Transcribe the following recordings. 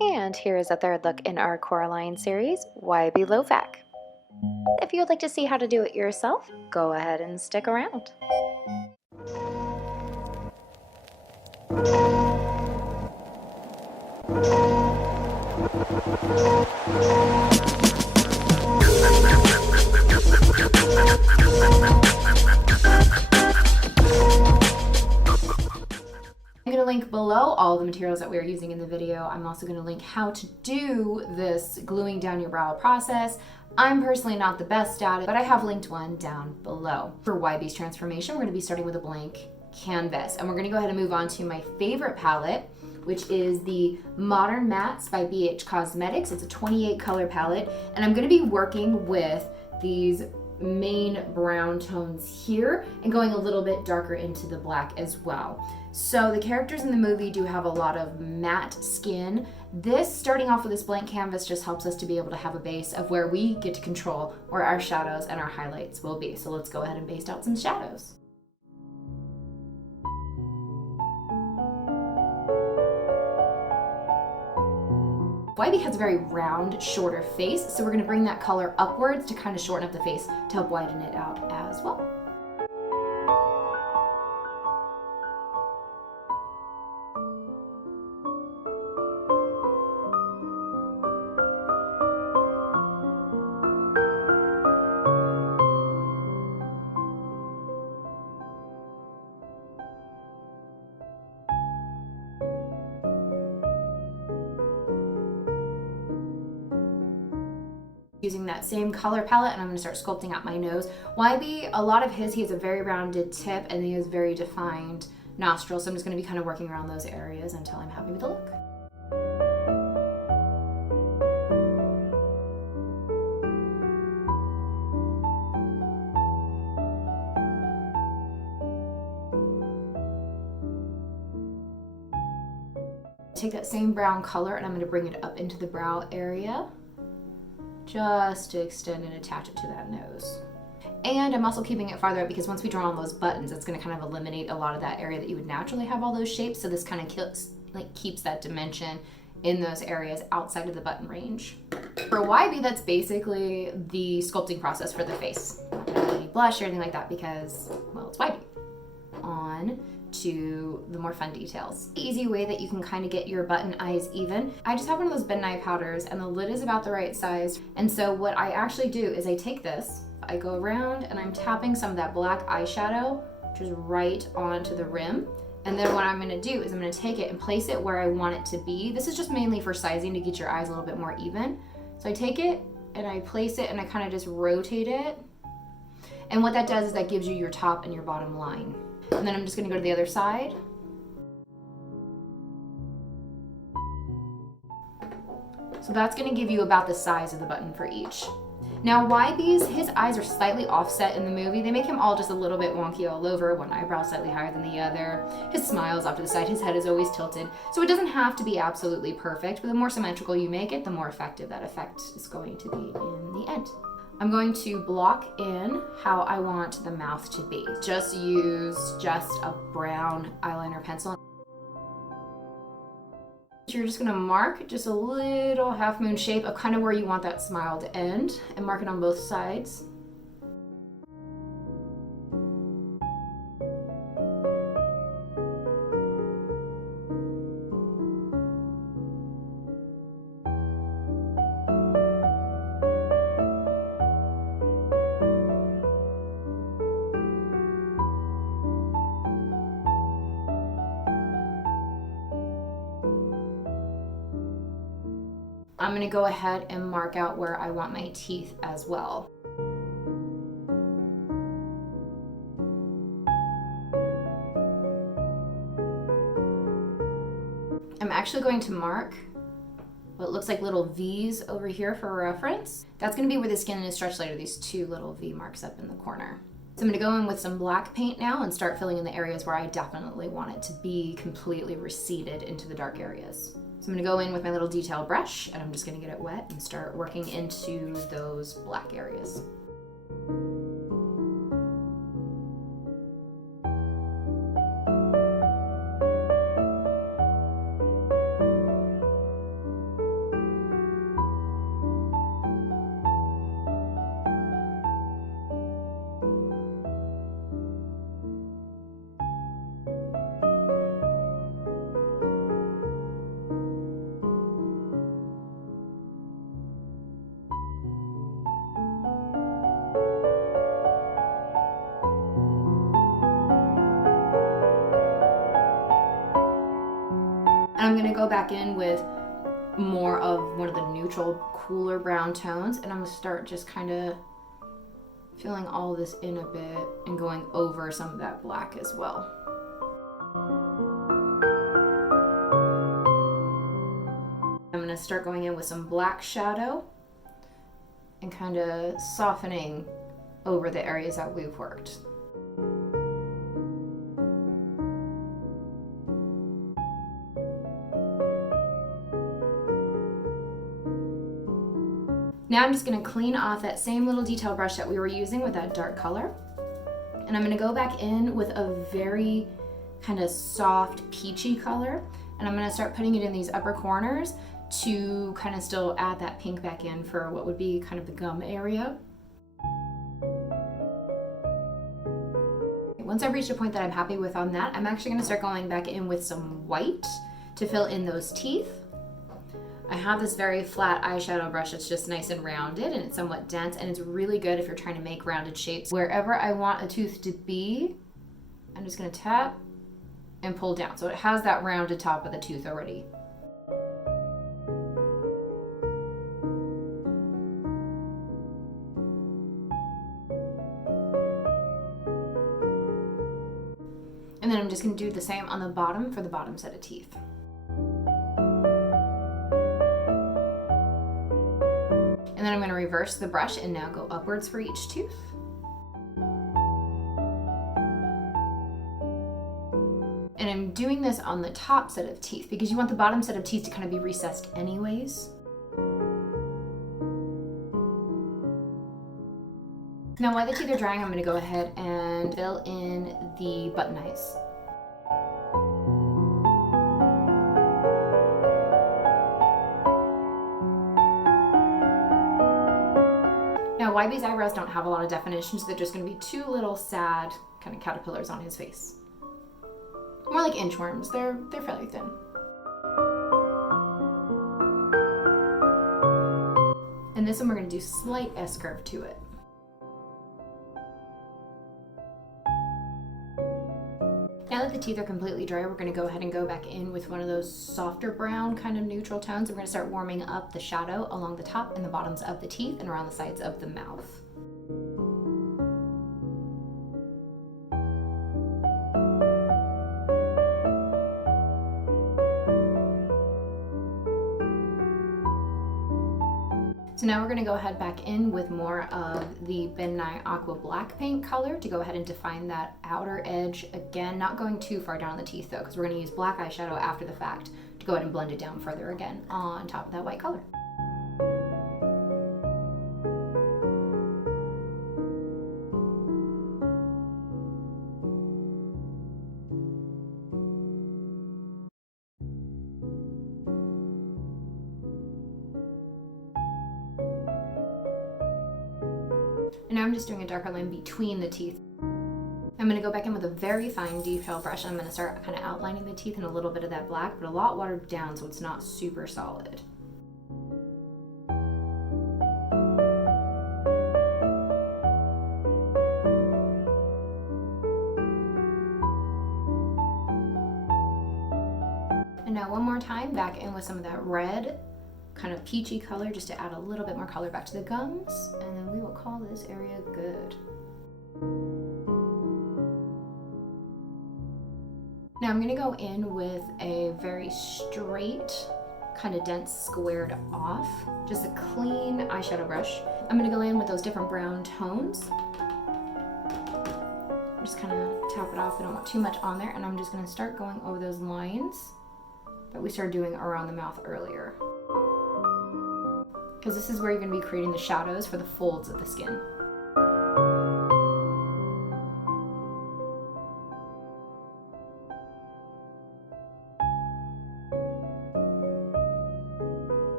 And here is a third look in our Coraline series, Wybie Lovat. If you would like to see how to do it yourself, go ahead and stick around. I'm going to link below all the materials that we are using in the video. I'm also going to link how to do this gluing down your brow process. I'm personally not the best at it, but I have linked one down below. For Wybie's transformation, we're going to be starting with a blank canvas, and we're going to go ahead and move on to my favorite palette, which is the Modern Mattes by BH Cosmetics. It's a 28 color palette, and I'm going to be working with these main brown tones here and going a little bit darker into the black as well. So the characters in the movie do have a lot of matte skin. This, starting off with this blank canvas, just helps us to be able to have a base of where we get to control where our shadows and our highlights will be. So let's go ahead and base out some shadows. Wybie has a very round, shorter face, so we're going to bring that color upwards to kind of shorten up the face to help widen it out as well. Using that same color palette, and I'm going to start sculpting out my nose. Wybie, a lot of he has a very rounded tip and he has very defined nostrils, so I'm just going to be kind of working around those areas until I'm happy with the look. Take that same brown color and I'm going to bring it up into the brow area, just to extend and attach it to that nose. And I'm also keeping it farther up because once we draw on those buttons, it's going to kind of eliminate a lot of that area that you would naturally have all those shapes. So this kind of keeps that dimension in those areas outside of the button range. For Wybie, that's basically the sculpting process for the face. Not going to do any blush or anything like that because, well, it's Wybie. On to the more fun details. Easy way that you can kind of get your button eyes even. I just have one of those Ben Nye powders and the lid is about the right size. And so what I actually do is I take this, I go around and I'm tapping some of that black eyeshadow just right onto the rim. And then what I'm going to do is I'm going to take it and place it where I want it to be. This is just mainly for sizing to get your eyes a little bit more even. So I take it and I place it and I kind of just rotate it. And what that does is that gives you your top and your bottom line. And then I'm just going to go to the other side. So that's going to give you about the size of the button for each. Now Wybie's, his eyes are slightly offset in the movie. They make him all just a little bit wonky all over, one eyebrow slightly higher than the other. His smile's off to the side, his head is always tilted. So it doesn't have to be absolutely perfect, but the more symmetrical you make it, the more effective that effect is going to be in the end. I'm going to block in how I want the mouth to be. Just use a brown eyeliner pencil. You're just gonna mark just a little half moon shape of kind of where you want that smile to end and mark it on both sides. I'm gonna go ahead and mark out where I want my teeth as well. I'm actually going to mark what looks like little V's over here for reference. That's gonna be where the skin is stretched later, these two little V marks up in the corner. So I'm gonna go in with some black paint now and start filling in the areas where I definitely want it to be completely receded into the dark areas. So I'm gonna go in with my little detail brush and I'm just gonna get it wet and start working into those black areas. And I'm gonna go back in with more of one of the neutral, cooler brown tones, and I'm gonna start just kind of filling all this in a bit and going over some of that black as well. I'm gonna start going in with some black shadow and kind of softening over the areas that we've worked. Now I'm just gonna clean off that same little detail brush that we were using with that dark color. And I'm gonna go back in with a very kind of soft peachy color. And I'm gonna start putting it in these upper corners to kind of still add that pink back in for what would be kind of the gum area. Once I've reached a point that I'm happy with on that, I'm actually gonna start going back in with some white to fill in those teeth. I have this very flat eyeshadow brush that's just nice and rounded and it's somewhat dense, and it's really good if you're trying to make rounded shapes. Wherever I want a tooth to be, I'm just gonna tap and pull down. So it has that rounded top of the tooth already. And then I'm just gonna do the same on the bottom for the bottom set of teeth. And then I'm gonna reverse the brush and now go upwards for each tooth. And I'm doing this on the top set of teeth because you want the bottom set of teeth to kind of be recessed anyways. Now while the teeth are drying, I'm gonna go ahead and fill in the button eyes. Now, Wybie's eyebrows don't have a lot of definition, so they're just going to be two little sad kind of caterpillars on his face. More like inchworms. They're fairly thin. And this one we're going to do slight S-curve to it. Now that the teeth are completely dry, we're going to go ahead and go back in with one of those softer brown kind of neutral tones. We're going to start warming up the shadow along the top and the bottoms of the teeth and around the sides of the mouth. So now we're going to go ahead back in with more of the Ben Nye Aqua Black paint color to go ahead and define that outer edge again, not going too far down the teeth though, because we're going to use black eyeshadow after the fact to go ahead and blend it down further again on top of that white color. And now I'm just doing a darker line between the teeth. I'm going to go back in with a very fine detail brush and I'm going to start kind of outlining the teeth in a little bit of that black, but a lot watered down so it's not super solid. And now one more time back in with some of that red kind of peachy color just to add a little bit more color back to the gums, and then we will call this area good. Now I'm going to go in with a very straight, kind of dense squared off, just a clean eyeshadow brush. I'm going to go in with those different brown tones. Just kind of tap it off. I don't want too much on there, and I'm just going to start going over those lines that we started doing around the mouth earlier. Because this is where you're going to be creating the shadows for the folds of the skin.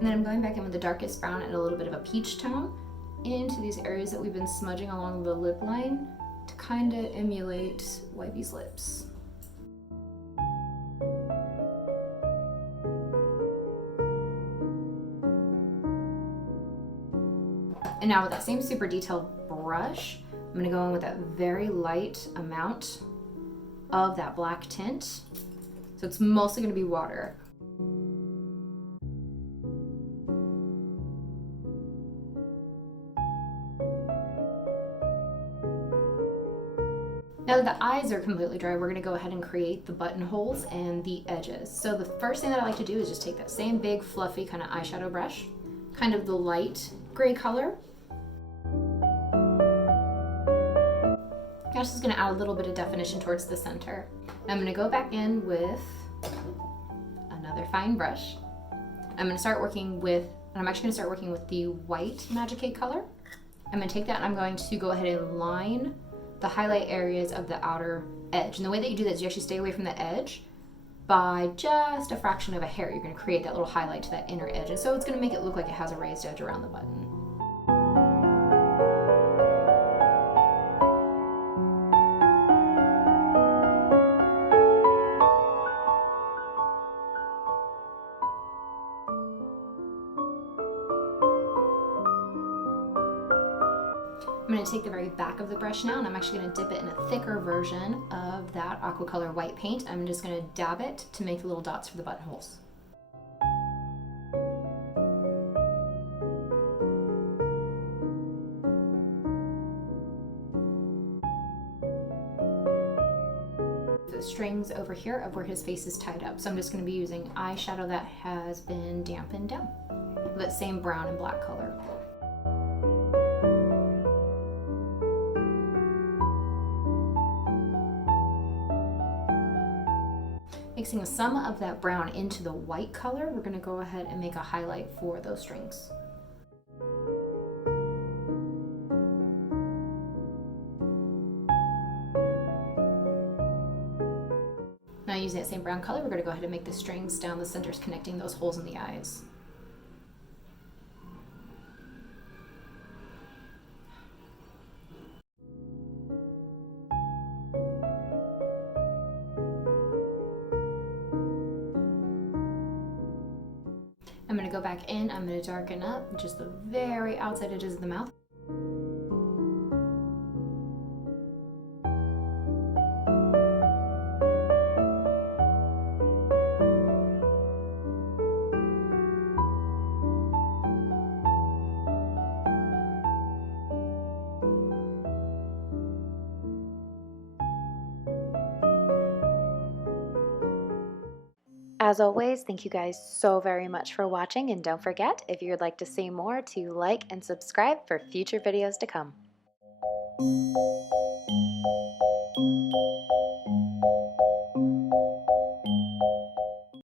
And then I'm going back in with the darkest brown and a little bit of a peach tone into these areas that we've been smudging along the lip line to kind of emulate Wybie's lips. And now with that same super detailed brush, I'm going to go in with that very light amount of that black tint. So it's mostly going to be water. Now that the eyes are completely dry, we're going to go ahead and create the buttonholes and the edges. So the first thing that I like to do is just take that same big fluffy kind of eyeshadow brush, kind of the light gray color. That's just going to add a little bit of definition towards the center. Now I'm going to go back in with another fine brush. I'm going to start working with, and I'm actually going to start working with the white Magicake color. I'm going to take that and I'm going to go ahead and line the highlight areas of the outer edge. And the way that you do that is you actually stay away from the edge by just a fraction of a hair. You're going to create that little highlight to that inner edge. And so it's going to make it look like it has a raised edge around the button. I'm going to take the very back of the brush now and I'm actually going to dip it in a thicker version of that aqua color white paint. I'm just going to dab it to make the little dots for the buttonholes. The strings over here of where his face is tied up. So I'm just going to be using eyeshadow that has been dampened down. That same brown and black color. Mixing some of that brown into the white color, we're going to go ahead and make a highlight for those strings. Now using that same brown color, we're going to go ahead and make the strings down the centers connecting those holes in the eyes. I'm going to go back in, I'm going to darken up just the very outside edges of the mouth. As always, thank you guys so very much for watching, and don't forget, if you would like to see more, to like and subscribe for future videos to come.